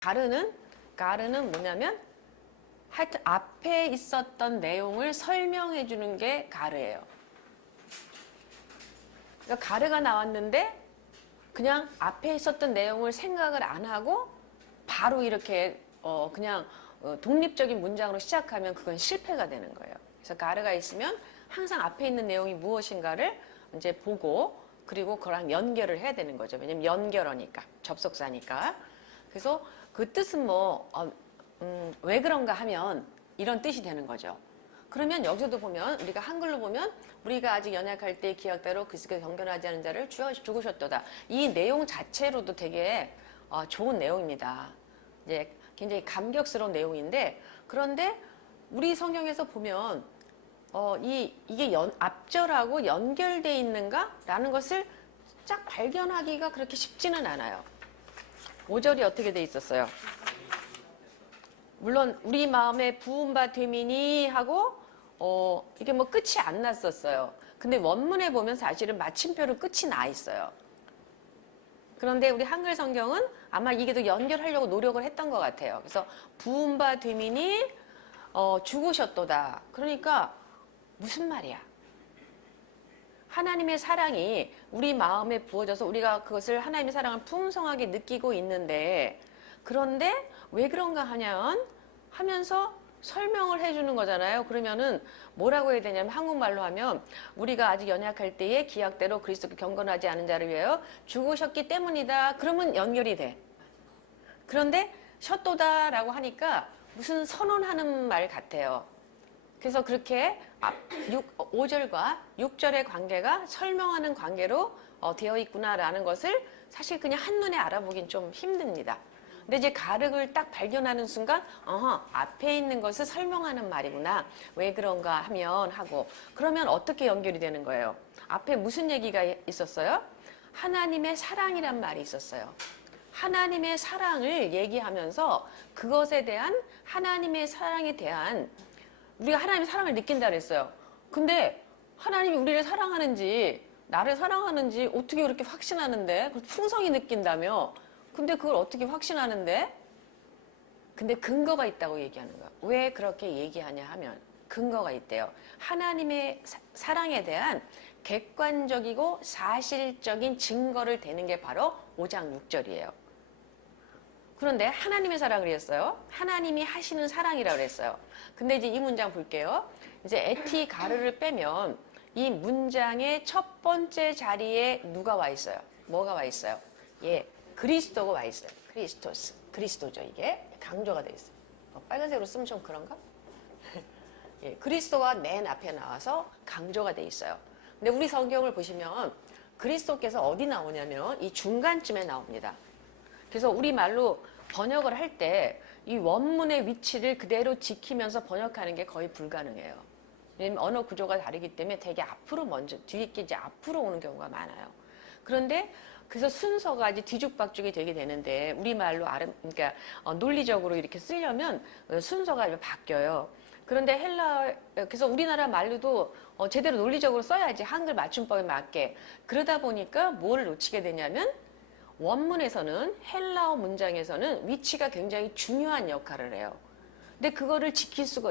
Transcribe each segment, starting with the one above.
가르는 뭐냐면 하여튼 앞에 있었던 내용을 설명해 주는 게 가르예요. 그러니까 가르가 나왔는데 그냥 앞에 있었던 내용을 생각을 안 하고 바로 이렇게 그냥 독립적인 문장으로 시작하면 그건 실패가 되는 거예요. 그래서 가르가 있으면 항상 앞에 있는 내용이 무엇인가를 이제 보고 그리고 그거랑 연결을 해야 되는 거죠. 왜냐면 연결어니까, 접속사니까. 그래서 그 뜻은 왜 그런가 하면 이런 뜻이 되는 거죠. 그러면 여기서도 보면 우리가 한글로 보면 우리가 아직 연약할 때 기약대로 그리스도께 경건하지 않은 자를 죽으셨도다. 이 내용 자체로도 되게 좋은 내용입니다. 이제 굉장히 감격스러운 내용인데 그런데 우리 성경에서 보면 이게 앞절하고 연결되어 있는가라는 것을 쫙 발견하기가 그렇게 쉽지는 않아요. 5절이 어떻게 돼 있었어요? 물론 우리 마음에 부은 바 되미니 하고 이게 뭐 끝이 안 났었어요. 근데 원문에 보면 사실은 마침표로 끝이 나 있어요. 그런데 우리 한글 성경은 아마 이게도 연결하려고 노력을 했던 것 같아요. 그래서 부은 바 되미니 죽으셨도다. 그러니까 무슨 말이야? 하나님의 사랑이 우리 마음에 부어져서 우리가 그것을 하나님의 사랑을 풍성하게 느끼고 있는데 그런데 왜 그런가 하면서 설명을 해주는 거잖아요. 그러면은 뭐라고 해야 되냐면 한국말로 하면 우리가 아직 연약할 때에 기약대로 그리스도께 경건하지 않은 자를 위하여 죽으셨기 때문이다. 그러면 연결이 돼. 그런데 셨도다라고 하니까 무슨 선언하는 말 같아요. 그래서 그렇게 5절과 6절의 관계가 설명하는 관계로 되어 있구나라는 것을 사실 그냥 한눈에 알아보긴 좀 힘듭니다. 근데 이제 가륵을 딱 발견하는 순간 앞에 있는 것을 설명하는 말이구나. 왜 그런가 하고 그러면 어떻게 연결이 되는 거예요? 앞에 무슨 얘기가 있었어요? 하나님의 사랑이란 말이 있었어요. 하나님의 사랑을 얘기하면서 그것에 대한 하나님의 사랑에 대한 우리가 하나님의 사랑을 느낀다 그랬어요. 근데 하나님이 우리를 사랑하는지 나를 사랑하는지 어떻게 그렇게 확신하는데 풍성히 느낀다며 근데 그걸 어떻게 확신하는데? 근데 근거가 있다고 얘기하는 거야. 왜 그렇게 얘기하냐 하면 근거가 있대요. 하나님의 사랑에 대한 객관적이고 사실적인 증거를 대는 게 바로 5장 6절이에요. 그런데 하나님의 사랑을 했어요. 하나님이 하시는 사랑이라고 그랬어요. 근데 이제 이 문장 볼게요. 이제 에티 가르를 빼면 이 문장의 첫 번째 자리에 누가 와 있어요? 뭐가 와 있어요? 그리스도가 와 있어요. 그리스도죠. 이게 강조가 돼 있어요. 빨간색으로 쓰면 좀 그런가? 그리스도가 맨 앞에 나와서 강조가 돼 있어요. 근데 우리 성경을 보시면 그리스도께서 어디 나오냐면 이 중간쯤에 나옵니다. 그래서 우리말로 번역을 할 때 이 원문의 위치를 그대로 지키면서 번역하는 게 거의 불가능해요. 왜냐면 언어 구조가 다르기 때문에 되게 앞으로 먼저 뒤에 게 이제 앞으로 오는 경우가 많아요. 그런데 그래서 순서가 이제 뒤죽박죽이 되게 되는데 우리말로 그러니까 논리적으로 이렇게 쓰려면 순서가 바뀌어요. 그런데 그래서 우리나라 말로도 제대로 논리적으로 써야지 한글 맞춤법에 맞게. 그러다 보니까 뭘 놓치게 되냐면 원문에서는 헬라어 문장에서는 위치가 굉장히 중요한 역할을 해요. 근데 그거를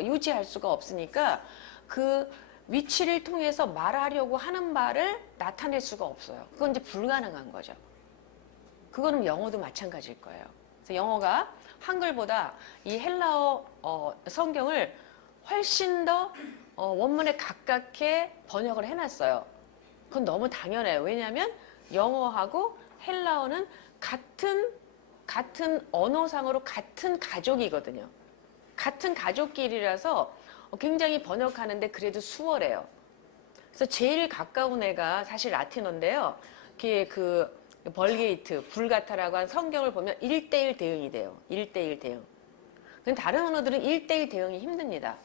유지할 수가 없으니까 그 위치를 통해서 말하려고 하는 말을 나타낼 수가 없어요. 그건 이제 불가능한 거죠. 그거는 영어도 마찬가지일 거예요. 그래서 영어가 한글보다 이 헬라어 성경을 훨씬 더 원문에 가깝게 번역을 해놨어요. 그건 너무 당연해요. 왜냐하면 영어하고 헬라어는 같은 언어상으로 같은 가족이거든요. 같은 가족끼리라서 굉장히 번역하는데 그래도 수월해요. 그래서 제일 가까운 애가 사실 라틴어인데요. 그 벌게이트, 불가타라고 한 성경을 보면 1:1 대응이 돼요. 1:1 대응. 근데 다른 언어들은 1:1 대응이 힘듭니다.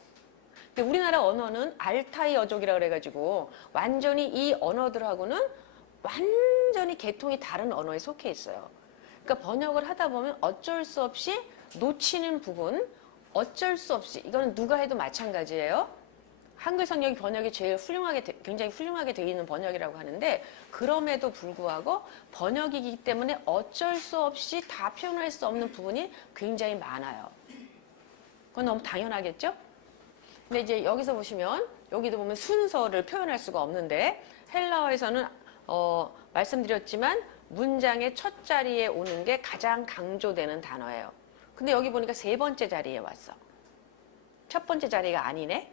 근데 우리나라 언어는 알타이 어족이라고 그래가지고 완전히 이 언어들하고는 완전히 계통이 다른 언어에 속해 있어요. 그러니까 번역을 하다 보면 어쩔 수 없이 놓치는 부분, 어쩔 수 없이 이거는 누가 해도 마찬가지예요. 한글 성경 번역이 제일 굉장히 훌륭하게 되어 있는 번역이라고 하는데 그럼에도 불구하고 번역이기 때문에 어쩔 수 없이 다 표현할 수 없는 부분이 굉장히 많아요. 그건 너무 당연하겠죠? 근데 이제 여기서 보시면 여기도 보면 순서를 표현할 수가 없는데 헬라어에서는 말씀드렸지만 문장의 첫 자리에 오는 게 가장 강조되는 단어예요. 근데 여기 보니까 세 번째 자리에 왔어. 첫 번째 자리가 아니네.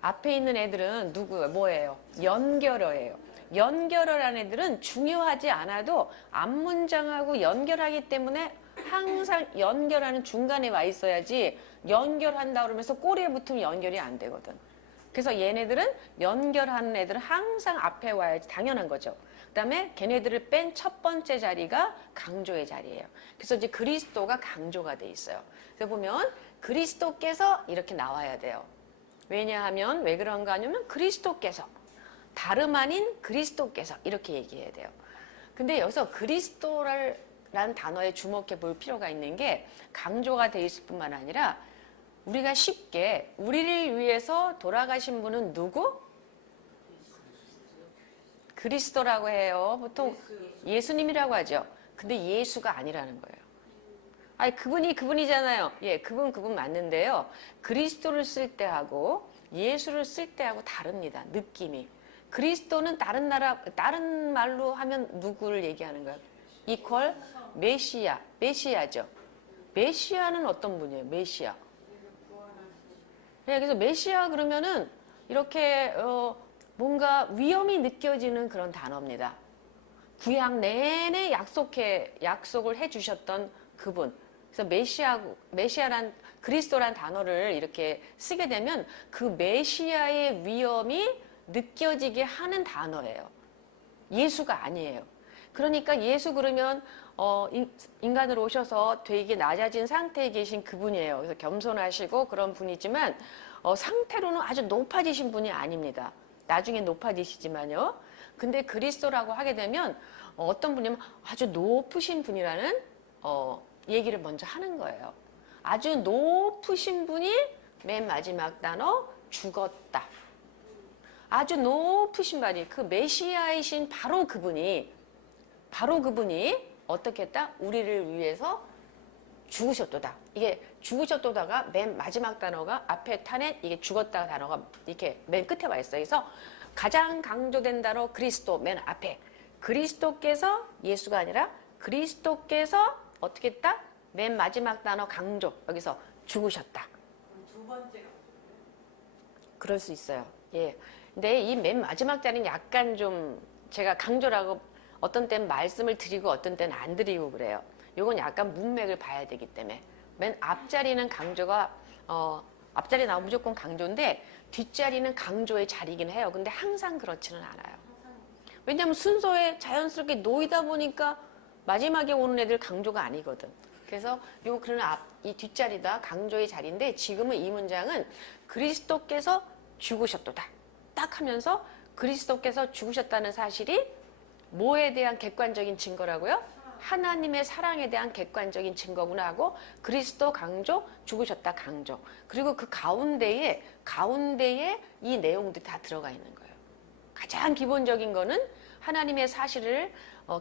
앞에 있는 애들은 뭐예요? 연결어예요. 연결어라는 애들은 중요하지 않아도 앞문장하고 연결하기 때문에 항상 연결하는 중간에 와 있어야지 연결한다 그러면서 꼬리에 붙으면 연결이 안 되거든. 그래서 얘네들은 연결하는 애들은 항상 앞에 와야지 당연한 거죠. 그 다음에 걔네들을 뺀 첫 번째 자리가 강조의 자리예요. 그래서 이제 그리스도가 강조가 돼 있어요. 그래서 보면 그리스도께서 이렇게 나와야 돼요. 왜냐하면 왜 그런가 하냐면 그리스도께서 다름 아닌 그리스도께서 이렇게 얘기해야 돼요. 근데 여기서 그리스도라는 단어에 주목해 볼 필요가 있는 게 강조가 돼 있을 뿐만 아니라 우리가 쉽게 우리를 위해서 돌아가신 분은 누구? 그리스도라고 해요. 보통 예수님이라고 하죠. 근데 예수가 아니라는 거예요. 아니 그분이 그분이잖아요. 예, 그분 맞는데요. 그리스도를 쓸 때하고 예수를 쓸 때하고 다릅니다. 느낌이. 그리스도는 다른 말로 하면 누구를 얘기하는 거예요? 이퀄 메시아죠. 메시아는 어떤 분이에요? 메시아. 네, 그래서 메시아 그러면은 이렇게 뭔가 위험이 느껴지는 그런 단어입니다. 구약 내내 약속을 해주셨던 그분. 그래서 메시아란 그리스도란 단어를 이렇게 쓰게 되면 그 메시아의 위험이 느껴지게 하는 단어예요. 예수가 아니에요. 그러니까 예수 그러면 인간으로 오셔서 되게 낮아진 상태에 계신 그분이에요. 그래서 겸손하시고 그런 분이지만 상태로는 아주 높아지신 분이 아닙니다. 나중에 높아지시지만요. 근데 그리스도라고 하게 되면 어떤 분이면 아주 높으신 분이라는 얘기를 먼저 하는 거예요. 아주 높으신 분이 맨 마지막 단어 죽었다. 아주 높으신 분이 그 메시아이신 바로 그분이 어떻게 했다? 우리를 위해서 죽으셨도다. 이게 죽으셨도다가 맨 마지막 단어가 앞에 탄에 이게 죽었다 단어가 이렇게 맨 끝에 와 있어요. 그래서 가장 강조된 단어 그리스도 맨 앞에. 그리스도께서 예수가 아니라 그리스도께서 어떻게 했다? 맨 마지막 단어 강조. 여기서 죽으셨다. 두 번째가 그럴 수 있어요. 예. 근데 이 맨 마지막 자리는 약간 좀 제가 강조라고 어떤 때는 말씀을 드리고 어떤 때는 안 드리고 그래요. 이건 약간 문맥을 봐야 되기 때문에. 맨 앞자리는 강조가 앞자리 나오면 무조건 강조인데 뒷자리는 강조의 자리긴 해요. 근데 항상 그렇지는 않아요. 왜냐하면 순서에 자연스럽게 놓이다 보니까 마지막에 오는 애들 강조가 아니거든. 그래서 이 뒷자리다 강조의 자리인데 지금은 이 문장은 그리스도께서 죽으셨도다. 딱 하면서 그리스도께서 죽으셨다는 사실이 뭐에 대한 객관적인 증거라고요? 하나님의 사랑에 대한 객관적인 증거구나 하고 그리스도 강조, 죽으셨다 강조. 그리고 그 가운데에 이 내용들이 다 들어가 있는 거예요. 가장 기본적인 거는 하나님의 사실을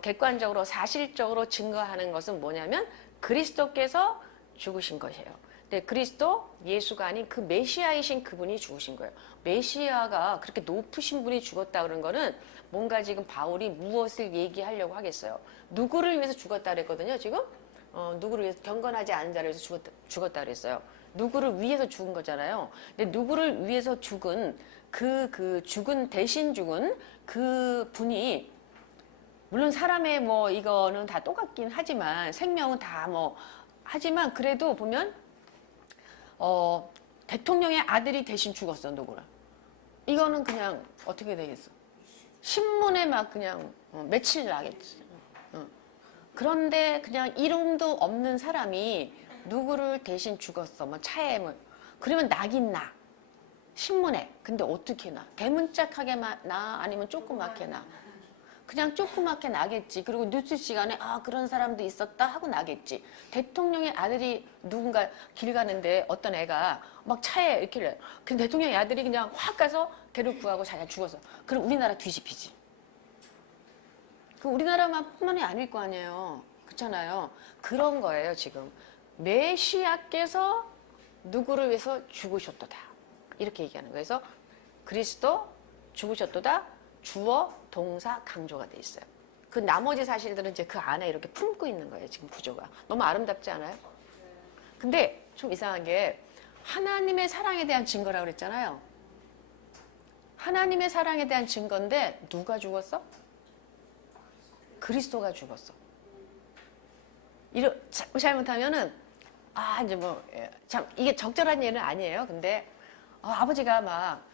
객관적으로 사실적으로 증거하는 것은 뭐냐면 그리스도께서 죽으신 것이에요. 근데 그리스도 예수가 아닌 그 메시아이신 그분이 죽으신 거예요. 메시아가 그렇게 높으신 분이 죽었다 그런 거는 뭔가 지금 바울이 무엇을 얘기하려고 하겠어요. 누구를 위해서 죽었다 그랬거든요. 지금 누구를 위해서 경건하지 않은 자를 위해서 죽었다 그랬어요. 누구를 위해서 죽은 거잖아요. 근데 누구를 위해서 죽은 대신 죽은 그 분이 물론 사람의 이거는 다 똑같긴 하지만 생명은 다 하지만 그래도 보면 대통령의 아들이 대신 죽었어. 누구를. 이거는 그냥 어떻게 되겠어. 신문에 막 그냥 며칠 나겠지. 그런데 그냥 이름도 없는 사람이 누구를 대신 죽었어. 차에 그러면 나긴 나. 신문에. 근데 어떻게 나? 대문짝하게 나? 아니면 조그맣게 나? 그냥 조그맣게 나겠지. 그리고 뉴스 시간에 아 그런 사람도 있었다 하고 나겠지. 대통령의 아들이 누군가 길 가는데 어떤 애가 막 차에 이렇게 그 대통령의 아들이 그냥 확 가서 걔를 구하고 자기가 죽었어. 그럼 우리나라 뒤집히지. 그 우리나라만 뿐만이 아닐 거 아니에요. 그렇잖아요. 그런 거예요 지금. 메시아께서 누구를 위해서 죽으셨도다. 이렇게 얘기하는 거예요. 그래서 그리스도 죽으셨도다. 주어, 동사, 강조가 돼 있어요. 그 나머지 사실들은 이제 그 안에 이렇게 품고 있는 거예요. 지금 구조가. 너무 아름답지 않아요? 근데 좀 이상한 게 하나님의 사랑에 대한 증거라고 그랬잖아요. 하나님의 사랑에 대한 증거인데 누가 죽었어? 그리스도가 죽었어. 잘못하면은 이제 참 이게 적절한 예는 아니에요. 근데 아버지가 막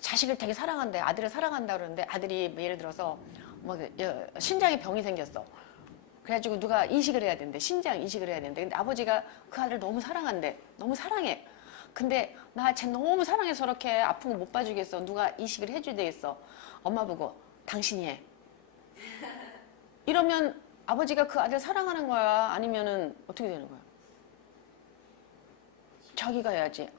자식을 되게 사랑한대, 아들을 사랑한다 그러는데 아들이 뭐 예를 들어서 신장에 병이 생겼어. 그래가지고 누가 이식을 해야 된대. 신장 이식을 해야 된대. 근데 아버지가 그 아들을 너무 사랑한대. 너무 사랑해. 근데 나 쟤 너무 사랑해서 저렇게 아픈 거 못 봐주겠어. 누가 이식을 해줘야 되겠어. 엄마 보고 당신이 해. 이러면 아버지가 그 아들 사랑하는 거야? 아니면은 어떻게 되는 거야? 자기가 해야지.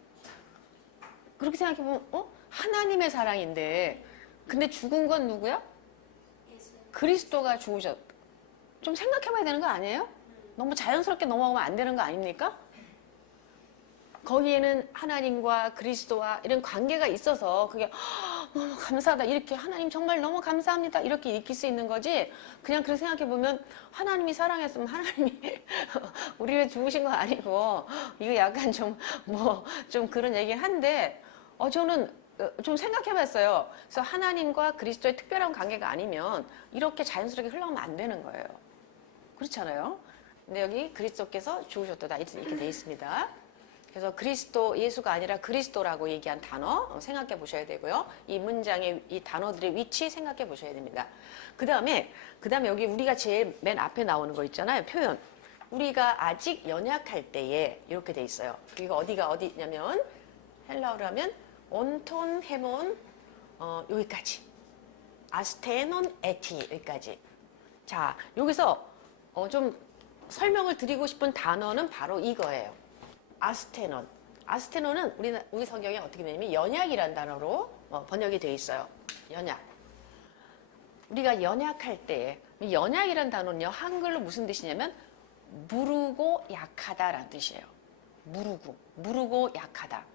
그렇게 생각해보면 하나님의 사랑인데 근데 죽은 건 누구야? 그리스도가 죽으셨. 좀 생각해봐야 되는 거 아니에요? 너무 자연스럽게 넘어가면 안 되는 거 아닙니까? 거기에는 하나님과 그리스도와 이런 관계가 있어서 그게 너무 감사하다 이렇게 하나님 정말 너무 감사합니다 이렇게 읽힐 수 있는 거지. 그냥 그렇게 생각해보면 하나님이 사랑했으면 하나님이 우리를 죽으신 거 아니고 이거 약간 좀 좀 그런 얘기긴 한데 저는 좀 생각해봤어요. 그래서 하나님과 그리스도의 특별한 관계가 아니면 이렇게 자연스럽게 흘러가면 안 되는 거예요. 그렇잖아요. 근데 여기 그리스도께서 죽으셨다 이렇게 돼 있습니다. 그래서 그리스도 예수가 아니라 그리스도라고 얘기한 단어 생각해 보셔야 되고요. 이 문장의 이 단어들의 위치 생각해 보셔야 됩니다. 그 다음에 여기 우리가 제일 맨 앞에 나오는 거 있잖아요. 표현. 우리가 아직 연약할 때에 이렇게 돼 있어요. 이거 어디가 어디냐면 헬라어로 하면 온톤 헤몬 여기까지. 아스테논 에티 여기까지. 자 여기서 좀 설명을 드리고 싶은 단어는 바로 이거예요. 아스테논. 아스테논은 우리 성경에 어떻게 되냐면 연약이라는 단어로 번역이 되어 있어요. 연약. 우리가 연약할 때 연약이라는 단어는요. 한글로 무슨 뜻이냐면 무르고 약하다라는 뜻이에요. 무르고 약하다.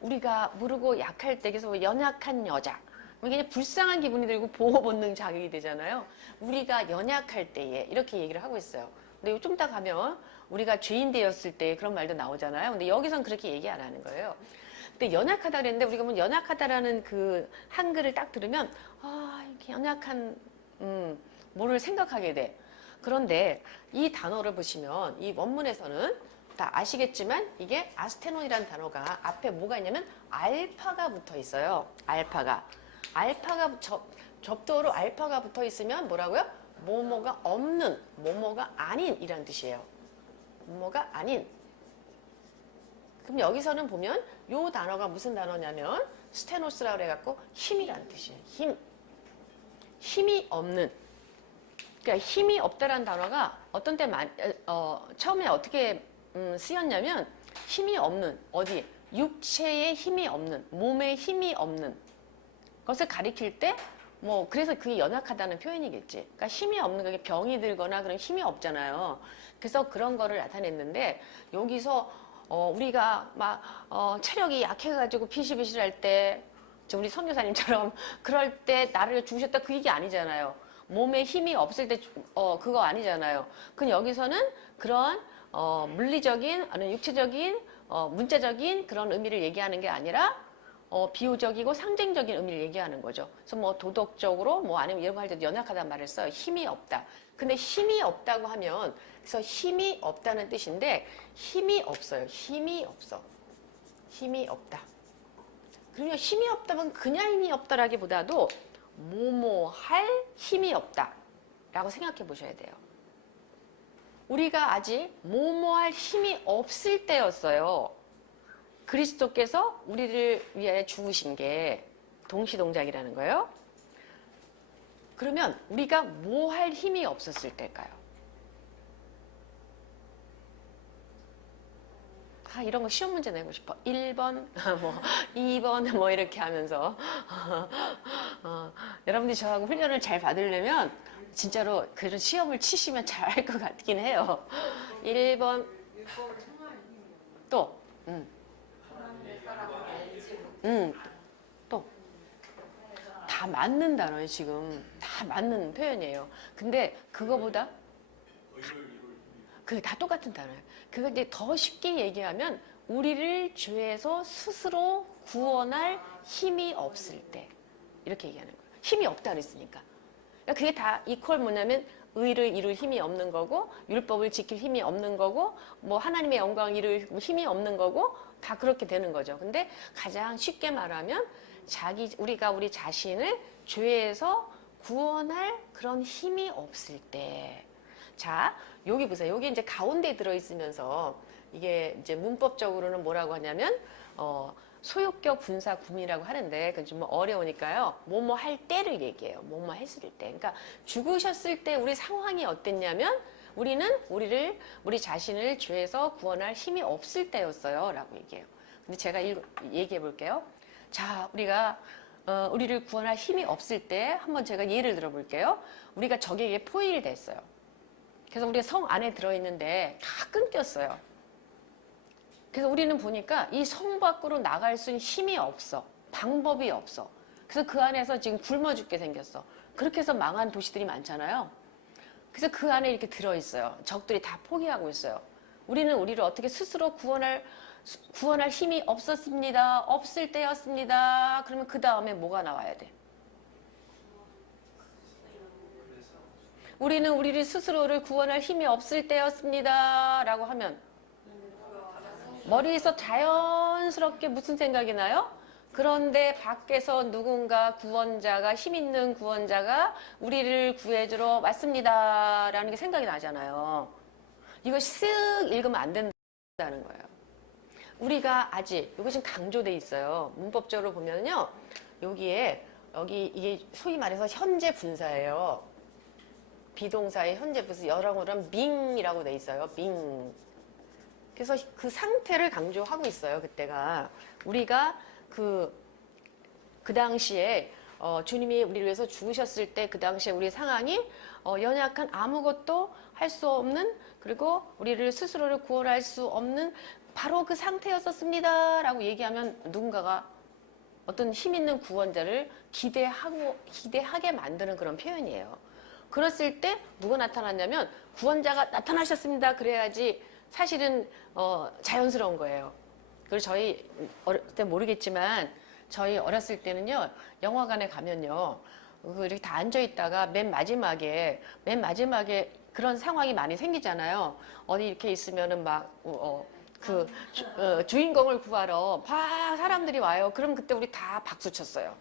우리가 무르고 약할 때 그래서 연약한 여자. 그냥 불쌍한 기분이 들고 보호 본능 자극이 되잖아요. 우리가 연약할 때에 이렇게 얘기를 하고 있어요. 근데 좀 이따 가면 우리가 죄인 되었을 때 그런 말도 나오잖아요. 근데 여기선 그렇게 얘기 안 하는 거예요. 근데 연약하다 그랬는데 우리가 뭐 연약하다라는 그 한글을 딱 들으면 이렇게 연약한 뭐를 생각하게 돼. 그런데 이 단어를 보시면 이 원문에서는 다 아시겠지만 이게 아스테논이라는 단어가 앞에 뭐가 있냐면 알파가 붙어 있어요. 알파가 접두어로 알파가 붙어 있으면 뭐라고요? 뭐뭐가 없는, 뭐뭐가 아닌 이란 뜻이에요. 뭐뭐가 아닌. 그럼 여기서는 보면 요 단어가 무슨 단어냐면 스테노스라고 해갖고 힘이라는 뜻이에요. 힘이 없는. 그러니까 힘이 없다라는 단어가 어떤 때 처음에 어떻게 쓰였냐면 힘이 없는, 어디? 육체에 힘이 없는, 몸에 힘이 없는 것을 가리킬 때 그래서 그게 연약하다는 표현이겠지. 그러니까 힘이 없는 게 병이 들거나 그런 힘이 없잖아요. 그래서 그런 거를 나타냈는데 여기서 우리가 막 체력이 약해가지고 비실비실할 때 우리 선교사님처럼 그럴 때 나를 죽으셨다 그 얘기 아니잖아요. 몸에 힘이 없을 때 그거 아니잖아요. 근데 여기서는 그런 물리적인 아니면 육체적인 문자적인 그런 의미를 얘기하는 게 아니라 비유적이고 상징적인 의미를 얘기하는 거죠. 그래서 도덕적으로 아니면 이런 거 할 때도 연약하다는 말을 써요. 힘이 없다. 근데 힘이 없다고 하면 그래서 힘이 없다는 뜻인데 힘이 없어요. 힘이 없어. 힘이 없다. 그러면 힘이 없다면 그냥 힘이 없다라기보다도 뭐할 힘이 없다라고 생각해 보셔야 돼요. 우리가 아직 뭐할 힘이 없을 때였어요. 그리스도께서 우리를 위해 죽으신 게 동시동작이라는 거예요. 그러면 우리가 뭐 할 힘이 없었을 때일까요? 이런 거 시험 문제 내고 싶어. 1번, 뭐 2번 뭐 이렇게 하면서 여러분들이 저하고 훈련을 잘 받으려면 진짜로 그런 시험을 치시면 잘 할 것 같긴 해요. 1번 또 또 다 맞는 단어예요. 지금 다 맞는 표현이에요. 근데 그거보다 그게 다 똑같은 단어예요. 그걸 이제 더 쉽게 얘기하면 우리를 죄에서 스스로 구원할 힘이 없을 때 이렇게 얘기하는 거예요. 힘이 없다 그랬으니까. 그러니까 그게 다 이퀄 뭐냐면 의를 이룰 힘이 없는 거고 율법을 지킬 힘이 없는 거고 뭐 하나님의 영광을 이룰 힘이 없는 거고 다 그렇게 되는 거죠. 근데 가장 쉽게 말하면 우리가 우리 자신을 죄에서 구원할 그런 힘이 없을 때. 자, 여기 보세요. 여기 이제 가운데 들어있으면서 이게 이제 문법적으로는 뭐라고 하냐면, 소유격 분사 구문이라고 하는데, 그건 좀 어려우니까요. 뭐뭐 할 때를 얘기해요. 뭐뭐 했을 때. 그러니까 죽으셨을 때 우리 상황이 어땠냐면, 우리 자신을 죄에서 구원할 힘이 없을 때였어요. 라고 얘기해요. 근데 제가 얘기해 볼게요. 자, 우리가 우리를 구원할 힘이 없을 때 한번 제가 예를 들어 볼게요. 우리가 적에게 포위됐어요. 그래서 우리가 성 안에 들어있는데 다 끊겼어요. 그래서 우리는 보니까 이 성 밖으로 나갈 수 있는 힘이 없어. 방법이 없어. 그래서 그 안에서 지금 굶어 죽게 생겼어. 그렇게 해서 망한 도시들이 많잖아요. 그래서 그 안에 이렇게 들어있어요. 적들이 다 포기하고 있어요. 우리는 우리를 어떻게 스스로 구원할 힘이 없었습니다. 없을 때였습니다. 그러면 그 다음에 뭐가 나와야 돼? 우리는 우리를 스스로를 구원할 힘이 없을 때였습니다. 라고 하면 머리에서 자연스럽게 무슨 생각이 나요? 그런데 밖에서 누군가 힘 있는 구원자가 우리를 구해주러 왔습니다. 라는 게 생각이 나잖아요. 이거 쓱 읽으면 안 된다는 거예요. 우리가 아직, 이거 지금 강조돼 있어요. 문법적으로 보면요. 여기 이게 소위 말해서 현재 분사예요. 비동사의 현재 분사, 영어로는 being이라고 돼 있어요. being. 그래서 그 상태를 강조하고 있어요. 그때가. 우리가 그 당시에 주님이 우리를 위해서 죽으셨을 때 그 당시에 우리 상황이 연약한 아무것도 할 수 없는 그리고 우리를 스스로를 구원할 수 없는 바로 그 상태였었습니다. 라고 얘기하면 누군가가 어떤 힘 있는 구원자를 기대하게 만드는 그런 표현이에요. 그랬을 때 누가 나타났냐면 구원자가 나타나셨습니다. 그래야지 사실은 자연스러운 거예요. 그리고 저희 어릴 때 모르겠지만 저희 어렸을 때는요. 영화관에 가면요. 이렇게 다 앉아있다가 맨 마지막에 그런 상황이 많이 생기잖아요. 어디 이렇게 있으면은 막 주인공을 구하러 막 사람들이 와요. 그럼 그때 우리 다 박수 쳤어요.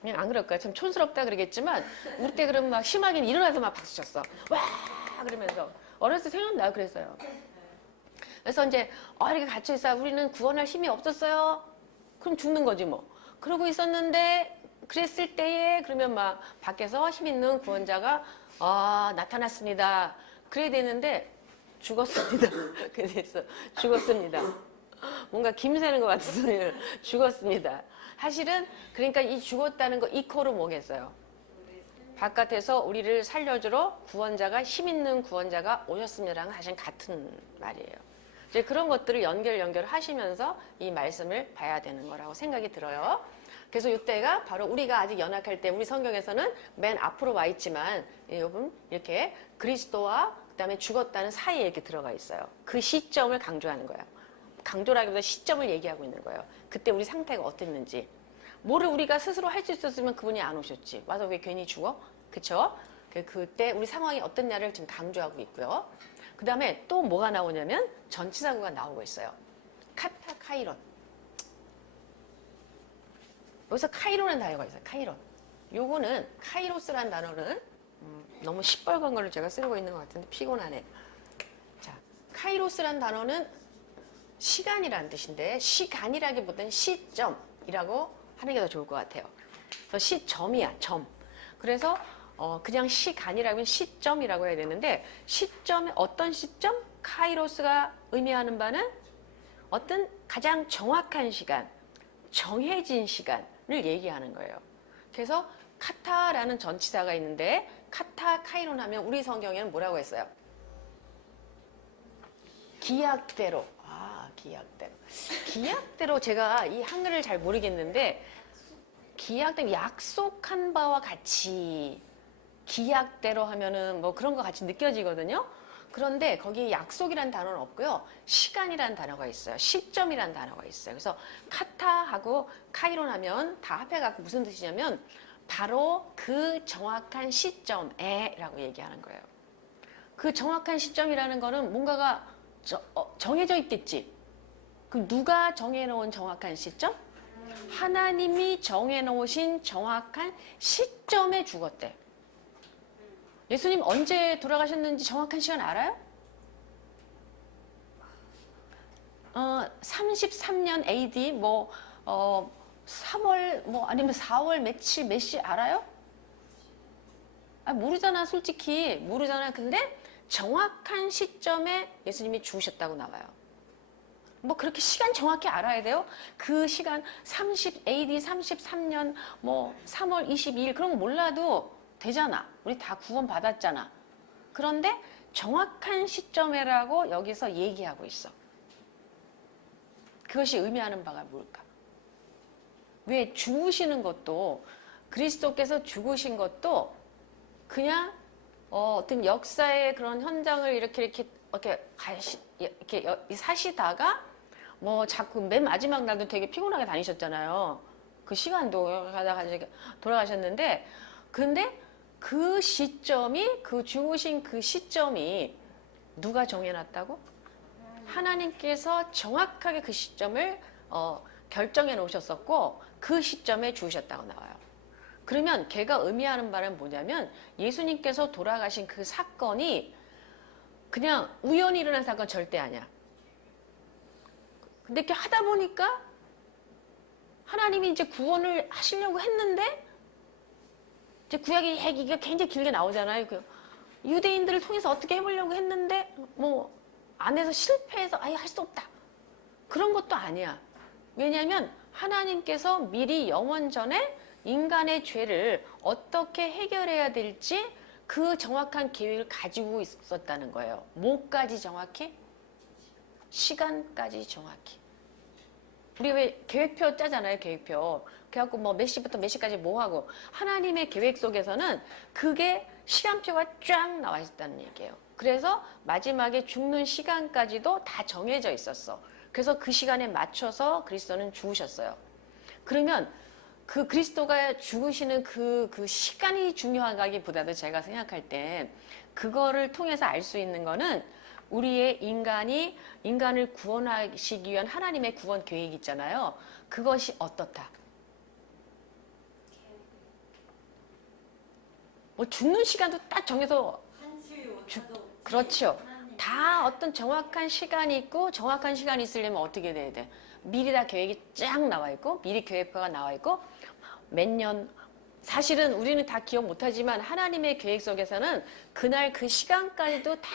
그냥 안 그럴까요? 참 촌스럽다 그러겠지만 우리 때 그러면 막 심하게 일어나서 막 박수 쳤어. 와 그러면서 어렸을 때 생각나요. 그랬어요. 그래서 이제 이렇게 갇혀 있어요. 우리는 구원할 힘이 없었어요. 그럼 죽는 거지 뭐. 그러고 있었는데 그랬을 때에 그러면 막 밖에서 힘 있는 구원자가 나타났습니다. 그래야 되는데 죽었습니다. 그래서 죽었습니다. 뭔가 김새는 것 같은 소리를 죽었습니다. 사실은 그러니까 이 죽었다는 거 이코로 뭐겠어요? 바깥에서 우리를 살려주러 힘 있는 구원자가 오셨습니다랑 사실 같은 말이에요. 이제 그런 것들을 연결하시면서 이 말씀을 봐야 되는 거라고 생각이 들어요. 그래서 이때가 바로 우리가 아직 연약할 때 우리 성경에서는 맨 앞으로 와 있지만 여러분 이렇게 그리스도와 그다음에 죽었다는 사이에 이렇게 들어가 있어요. 그 시점을 강조하는 거예요. 강조라기보다 시점을 얘기하고 있는 거예요. 그때 우리 상태가 어땠는지. 뭐를 우리가 스스로 할 수 있었으면 그분이 안 오셨지. 와서 왜 괜히 죽어? 그쵸? 그때 우리 상황이 어떻냐를 지금 강조하고 있고요. 그 다음에 또 뭐가 나오냐면 전치사구가 나오고 있어요. 카타 카이론. 여기서 카이론이라는 단어가 있어요. 카이론. 요거는 카이로스라는 단어는 너무 시뻘건 걸로 제가 쓰고 있는 것 같은데 피곤하네. 자, 카이로스라는 단어는 시간이라는 뜻인데 시간이라기보다는 시점이라고 하는 게 더 좋을 것 같아요. 그래서 시점이야, 점. 그래서 그냥 시간이라면 시점이라고 해야 되는데 시점에 어떤 시점? 카이로스가 의미하는 바는 어떤 가장 정확한 시간, 정해진 시간을 얘기하는 거예요. 그래서 카타라는 전치사가 있는데 카타 카이론 하면 우리 성경에는 뭐라고 했어요? 기약대로. 기약대로. 기약대로 제가 이 한글을 잘 모르겠는데 기약대로 약속한 바와 같이 기약대로 하면은 뭐 그런 거 같이 느껴지거든요. 그런데 거기에 약속이란 단어는 없고요. 시간이란 단어가 있어요. 시점이란 단어가 있어요. 그래서 카타하고 카이론 하면 다 합해갖고 무슨 뜻이냐면 바로 그 정확한 시점에 라고 얘기하는 거예요. 그 정확한 시점이라는 거는 뭔가가 정해져 있겠지. 그럼 누가 정해놓은 정확한 시점? 하나님이 정해놓으신 정확한 시점에 죽었대. 예수님 언제 돌아가셨는지 정확한 시간 알아요? 33년 AD 3월 아니면 4월 며칠 몇 시 알아요? 모르잖아. 솔직히 모르잖아. 근데 정확한 시점에 예수님이 죽으셨다고 나와요. 뭐 그렇게 시간 정확히 알아야 돼요? 그 시간 AD 33년 3월 22일 그런 거 몰라도 되잖아. 우리 다 구원 받았잖아. 그런데 정확한 시점이라고 여기서 얘기하고 있어. 그것이 의미하는 바가 뭘까? 왜 죽으시는 것도 그리스도께서 죽으신 것도 그냥 어떤 역사의 그런 현장을 이렇게 사시다가 자꾸 맨 마지막 날도 되게 피곤하게 다니셨잖아요. 그 시간도 가다가 돌아가셨는데 근데 그 시점이 그 죽으신 그 시점이 누가 정해놨다고? 하나님께서 정확하게 그 시점을 결정해 놓으셨었고 그 시점에 죽으셨다고 나와요. 그러면 걔가 의미하는 바는 뭐냐면 예수님께서 돌아가신 그 사건이 그냥 우연히 일어난 사건 절대 아니야. 근데 이렇게 하다 보니까 하나님이 이제 구원을 하시려고 했는데 이제 구약의 얘기가 굉장히 길게 나오잖아요. 유대인들을 통해서 어떻게 해보려고 했는데 안에서 실패해서 아예 할 수 없다. 그런 것도 아니야. 왜냐하면 하나님께서 미리 영원 전에 인간의 죄를 어떻게 해결해야 될지 그 정확한 계획을 가지고 있었다는 거예요. 뭐까지 정확히? 시간까지 정확히. 우리 왜 계획표 짜잖아요, 계획표. 그래갖고 몇 시부터 몇 시까지 뭐 하고. 하나님의 계획 속에서는 그게 시간표가 쫙 나와 있다는 얘기예요. 그래서 마지막에 죽는 시간까지도 다 정해져 있었어. 그래서 그 시간에 맞춰서 그리스도는 죽으셨어요. 그러면 그 그리스도가 죽으시는 그 시간이 중요하기보다도 제가 생각할 땐 그거를 통해서 알 수 있는 거는 우리의 인간을 구원하시기 위한 하나님의 구원 계획이 있잖아요. 그것이 어떻다? 죽는 시간도 딱 정해서 그렇죠. 다 어떤 정확한 시간이 있고 정확한 시간이 있으려면 어떻게 돼야 돼? 미리 다 계획이 쫙 나와 있고 미리 계획표가 나와 있고 몇 년 사실은 우리는 다 기억 못하지만 하나님의 계획 속에서는 그날 그 시간까지도 다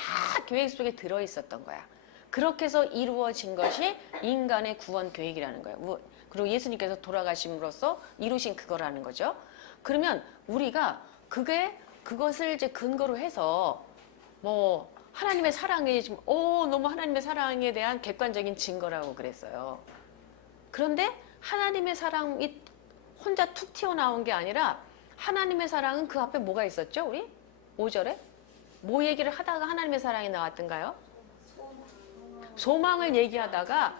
계획 속에 들어있었던 거야. 그렇게 해서 이루어진 것이 인간의 구원 계획이라는 거예요. 그리고 예수님께서 돌아가심으로써 이루신 그거라는 거죠. 그러면 우리가 그것을 이제 근거로 해서 하나님의 사랑이 지금 너무 하나님의 사랑에 대한 객관적인 증거라고 그랬어요. 그런데 하나님의 사랑이 혼자 툭 튀어나온 게 아니라 하나님의 사랑은 그 앞에 뭐가 있었죠? 우리 5절에 뭐 얘기를 하다가 하나님의 사랑이 나왔던가요? 소망을 얘기하다가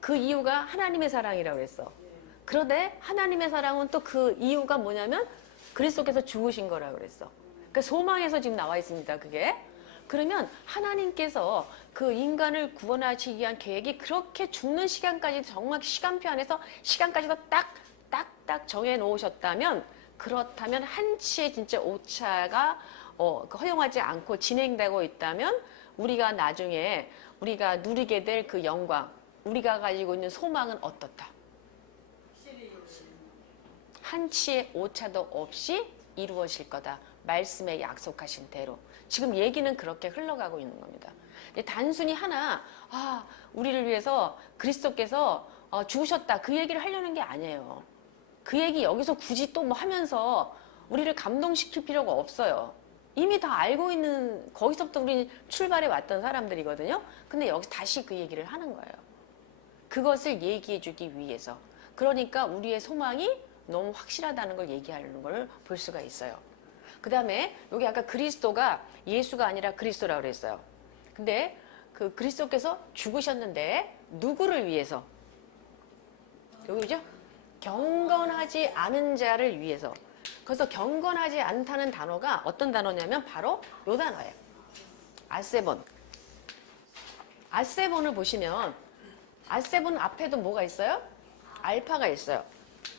그 이유가 하나님의 사랑이라고 그랬어. 그런데 하나님의 사랑은 또 그 이유가 뭐냐면 그리스도께서 죽으신 거라고 그랬어. 그러니까 소망에서 지금 나와 있습니다. 그게. 그러면 하나님께서 그 인간을 구원하시기 위한 계획이 그렇게 죽는 시간까지 정확히 시간표 안에서 시간까지도 딱딱딱 정해 놓으셨다면 그렇다면 한치의 진짜 오차가 허용하지 않고 진행되고 있다면 우리가 나중에 우리가 누리게 될 그 영광, 우리가 가지고 있는 소망은 어떻다? 한치의 오차도 없이 이루어질 거다. 말씀에 약속하신 대로. 지금 얘기는 그렇게 흘러가고 있는 겁니다. 단순히 하나 우리를 위해서 그리스도께서 죽으셨다 그 얘기를 하려는 게 아니에요. 그 얘기 여기서 굳이 또 뭐 하면서 우리를 감동시킬 필요가 없어요. 이미 다 알고 있는 거기서부터 우리 출발해 왔던 사람들이거든요. 근데 여기서 다시 그 얘기를 하는 거예요. 그것을 얘기해 주기 위해서. 그러니까 우리의 소망이 너무 확실하다는 걸 얘기하는 걸 볼 수가 있어요. 그 다음에 여기 아까 그리스도가 예수가 아니라 그리스도라고 그랬어요. 근데 그 그리스도께서 죽으셨는데 누구를 위해서? 여기죠? 경건하지 않은 자를 위해서. 그래서 경건하지 않다는 단어가 어떤 단어냐면 바로 요 단어예요. 아세본. 아세본을 보시면 아세본 앞에도 뭐가 있어요? 알파가 있어요.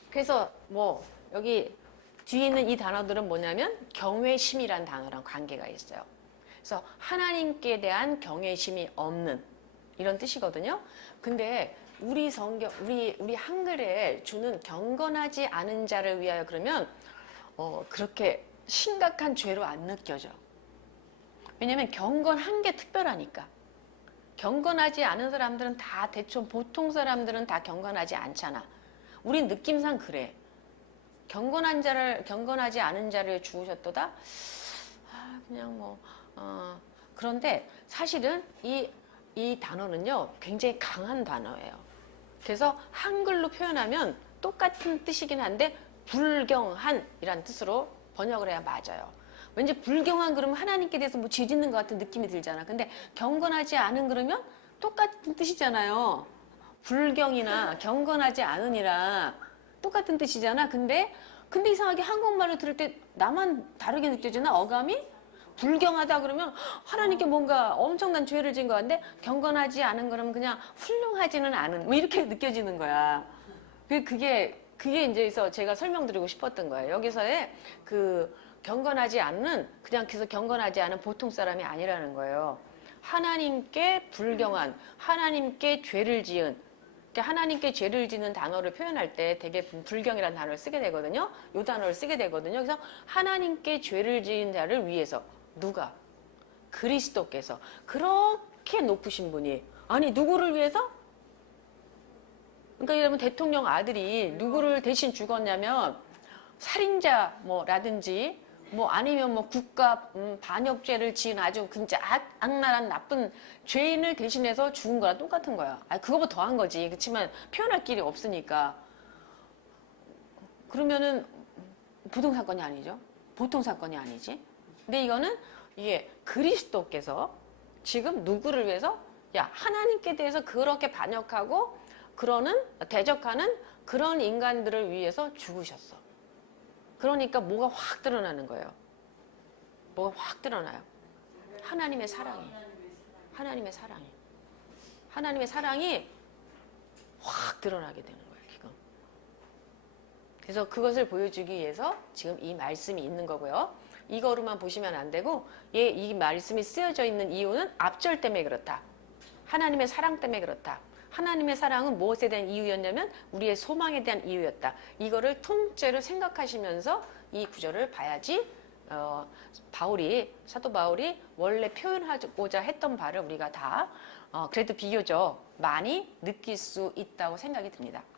그래서 뭐 여기 뒤에 있는 이 단어들은 뭐냐면 경외심이란 단어랑 관계가 있어요. 그래서 하나님께 대한 경외심이 없는 이런 뜻이거든요. 근데 우리 성경, 우리 한글에 주는 경건하지 않은 자를 위하여 그러면 그렇게 심각한 죄로 안 느껴져. 왜냐면 경건한 게 특별하니까. 경건하지 않은 사람들은 다 대충 보통 사람들은 다 경건하지 않잖아. 우린 느낌상 그래. 경건하지 않은 자를 죽으셨도다. 그냥 뭐 그런데 사실은 이 단어는요 굉장히 강한 단어예요. 그래서 한글로 표현하면 똑같은 뜻이긴 한데 불경한이란 뜻으로 번역을 해야 맞아요. 왠지 불경한 그러면 하나님께 대해서 뭐 죄 짓는 것 같은 느낌이 들잖아. 근데 경건하지 않은 그러면 똑같은 뜻이잖아요. 불경이나 경건하지 않으니라 똑같은 뜻이잖아. 근데 이상하게 한국말로 들을 때 나만 다르게 느껴지나? 어감이? 불경하다 그러면 하나님께 뭔가 엄청난 죄를 지은 거 같은데 경건하지 않은 그러면 그냥 훌륭하지는 않은 뭐 이렇게 느껴지는 거야. 그게 이제 제가 설명드리고 싶었던 거예요. 여기서의 그 경건하지 않는 그냥 계속 경건하지 않은 보통 사람이 아니라는 거예요. 하나님께 불경한, 하나님께 죄를 지은, 그러니까 하나님께 죄를 지는 단어를 표현할 때 되게 불경이라는 단어를 쓰게 되거든요. 이 단어를 쓰게 되거든요. 그래서 하나님께 죄를 지은 자를 위해서 누가? 그리스도께서 그렇게 높으신 분이 아니 누구를 위해서? 그러니까 여러분 대통령 아들이 누구를 대신 죽었냐면 살인자 뭐라든지 뭐 아니면 뭐 국가 반역죄를 지은 아주 진짜 악랄한 나쁜 죄인을 대신해서 죽은 거랑 똑같은 거야. 그거보다 더한 거지. 그렇지만 표현할 길이 없으니까. 그러면은 부동 사건이 아니죠. 보통 사건이 아니지. 근데 이게 그리스도께서 지금 누구를 위해서? 야, 하나님께 대해서 그렇게 반역하고 대적하는 그런 인간들을 위해서 죽으셨어. 그러니까 뭐가 확 드러나는 거예요. 뭐가 확 드러나요. 하나님의 사랑이. 하나님의 사랑이 확 드러나게 되는 거예요, 지금. 그래서 그것을 보여주기 위해서 지금 이 말씀이 있는 거고요. 이거로만 보시면 안 되고, 이 말씀이 쓰여져 있는 이유는 앞절 때문에 그렇다. 하나님의 사랑 때문에 그렇다. 하나님의 사랑은 무엇에 대한 이유였냐면 우리의 소망에 대한 이유였다. 이거를 통째로 생각하시면서 이 구절을 봐야지 사도 바울이 원래 표현하고자 했던 바를 우리가 다 그래도 비교적 많이 느낄 수 있다고 생각이 듭니다.